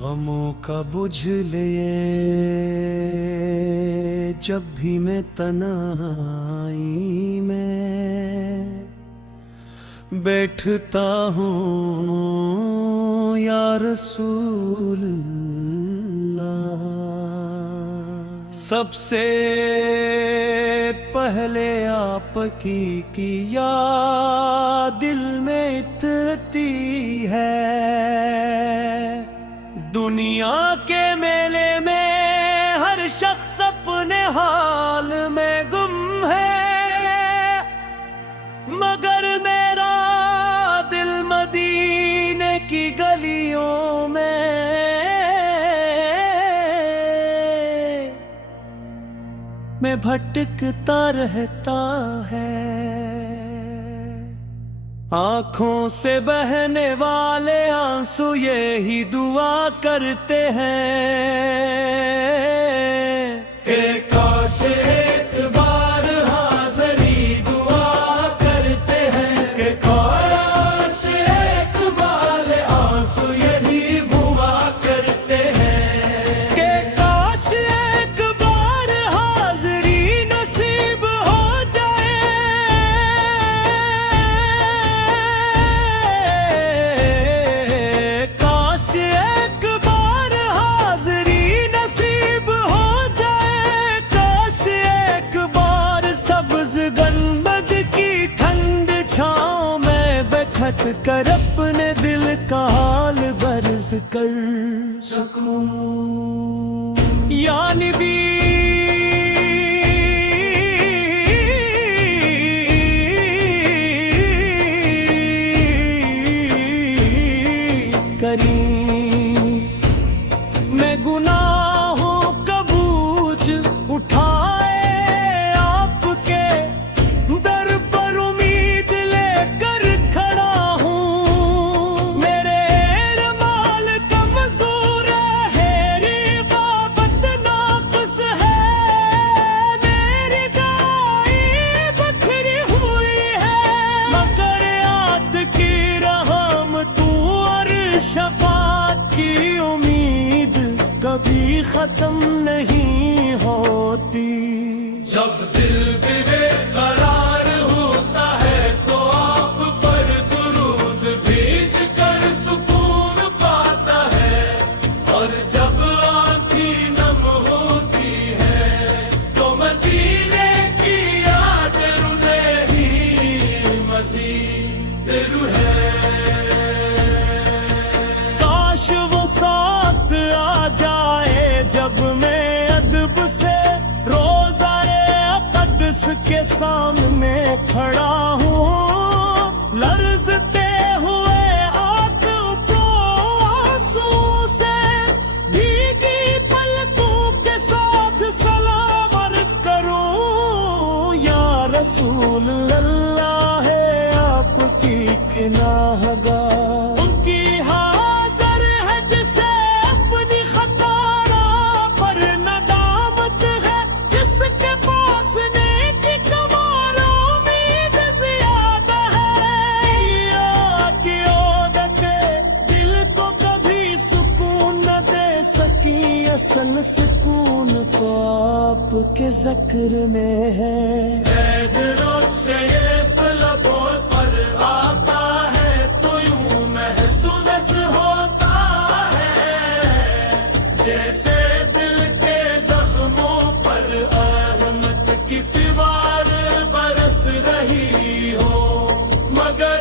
غموں کا بجھ لیے جب بھی میں تنہائی میں بیٹھتا ہوں یا رسول اللہ، سب سے پہلے آپ کی یاد دل میں اترتی ہے۔ دنیا کے میلے میں ہر شخص اپنے حال میں گم ہے، مگر میرا دل مدینے کی گلیوں میں بھٹکتا رہتا ہے۔ آنکھوں سے بہنے والے آنسو یہی دعا کرتے ہیں کہ کاش ایک بار حاضری دعا کرتے ہیں، کہ کاش ایک بار آنسو یہی دعا کرتے ہیں، کہ کاش ایک بار حاضری نصیب ہو جائے، کاش ایک بار حاضری نصیب ہو جائے، کاش ایک بار سبز گنبد کی ٹھنڈ چھاؤں میں بیٹھ کر اپنے دل کا حال برز کر سکوں، یا نبی کریم، میں گناہوں کا بوجھ اٹھائے آپ کے در پر امید لے کر کھڑا ہوں، میرے اعمال کمزور ہے، غابت ناقص ہے، میری گائی بکھری ہوئی ہے، مگر آت کی رحمتوں اور شفاعت کی امید کبھی ختم نہیں ہوتی۔ جب دل بے قرار ہوتا ہے تو آپ پر درود بھیج کر سکون پاتا ہے، اور جب آنکھیں نم ہوتی ہے تو مدینے کی یاد رلے ہی مزید رہے۔ کاش وہ ساتھ آ جائے جب میں ادب سے روزائے اقدس کے سامنے کھڑا ہوں، لرزتے ہوئے آنکھ کو آنسو سے بھیگی پلکوں کے ساتھ سلام عرض کروں، یا رسول اللہ ہے آپ کی گناہ گار، ان کی حاضر ہے جسے اپنی خطا پر ندامت ہے، جس کے پاس نیکی کمال امید زیادہ ہے، کی عادت دل کو کبھی سکون نہ دے سکی، اصل سکون تو آپ کے ذکر میں ہے۔ عید روز سے یہ فلبوں پر آتا ہے تو یوں محسوس ہوتا ہے جیسے دل کے زخموں پر رحمت کی دیوار برس رہی ہو، مگر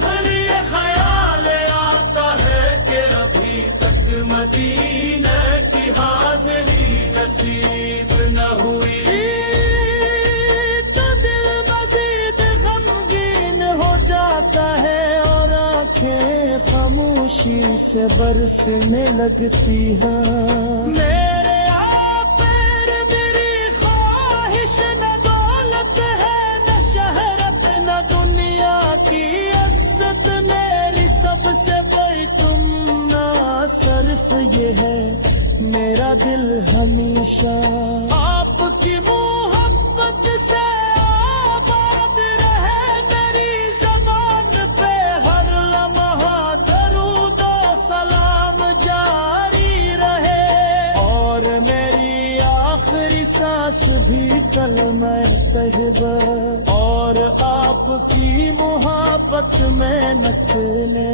پھر یہ خیال آتا ہے کہ ابھی تک مدینہ کی حاضری نصیب نہ ہوئی، تو دل مزید غمگین ہو جاتا ہے اور آنکھیں خاموشی سے برسنے لگتی ہیں۔ میرے آپ میری خواہش نہ دولت ہے، نہ شہرت نہ دنیا کی عزت، میری سب سے بڑی تمنا صرف یہ ہے، میرا دل ہمیشہ آپ کی محبت سے آباد رہے، میری زبان پہ ہر لمحہ درود و سلام جاری بھی کلمہ طیبہ اور آپ کی محبت میں نکلے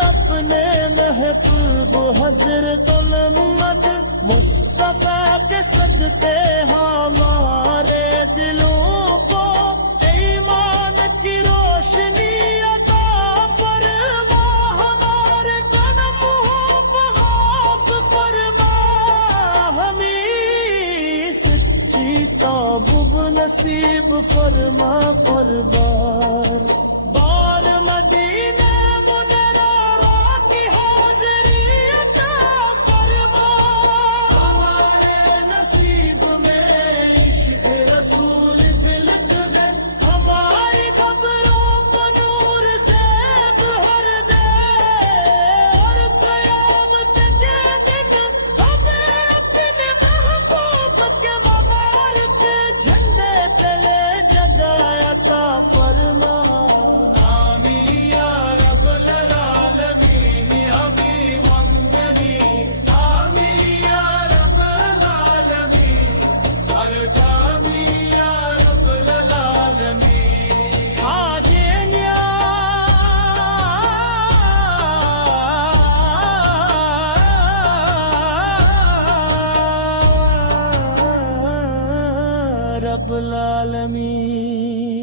اپنے محبوب حضرت محمد مصطفیٰ کے صدقے ہمارے دلوں کو ایمان کی روشنی عطا فرما ہمارے قدموں پہ غوث فرما ہمیں سچی توبہ نصیب فرما پروردگار بار مدینہ منورہ کی حاضری عطا فرما ہمارے نصیب میں عشق رسول فلک ہے ہماری خبروں کو نور سے بھر دے اور قیامت کے دن ہمیں اپنے محبوب کے مبارک جھنڈے تلے جگہ عطا فرما رب العالمین